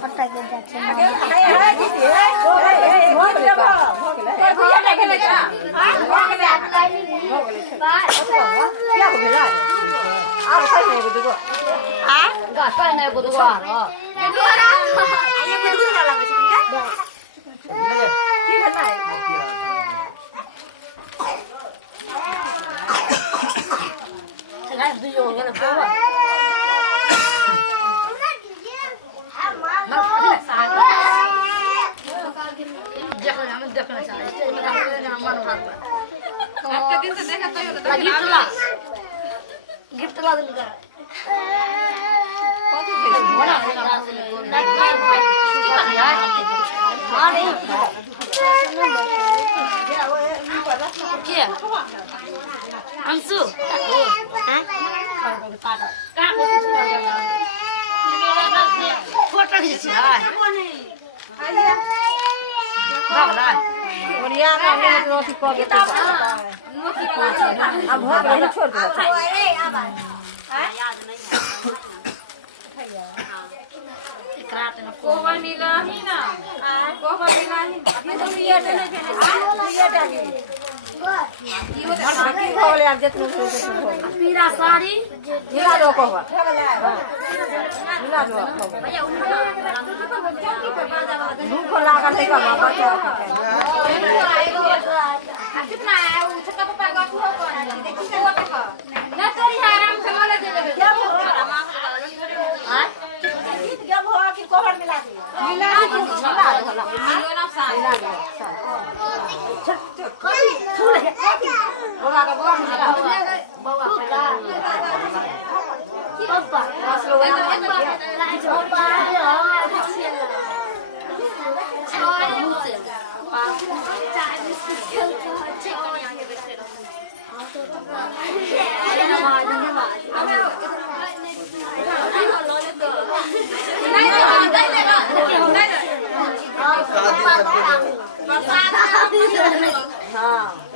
फटाके जाते हैं गिफ्ट ला अंशु फोटो खींच अब हो गया छोड़ दो कोवर मिला ही ना कोवर मिला ही ये तो रिएट नहीं रिएट आ गई की होले अब जतन पीरा साड़ी मिला दो कोवर मिला दो भैया भूख लागल है का बच्चा कितना है वो छोटा पापा का हो कौन देखी तो ना तोरी आराम से वाला दे देबे क्या हो हां क्या हो कि कोवर मिला दे मिला दो मिलो ना सा मिला दो छूले बाबा का बाबा मिला बाबा पापा असलो पापा हाँ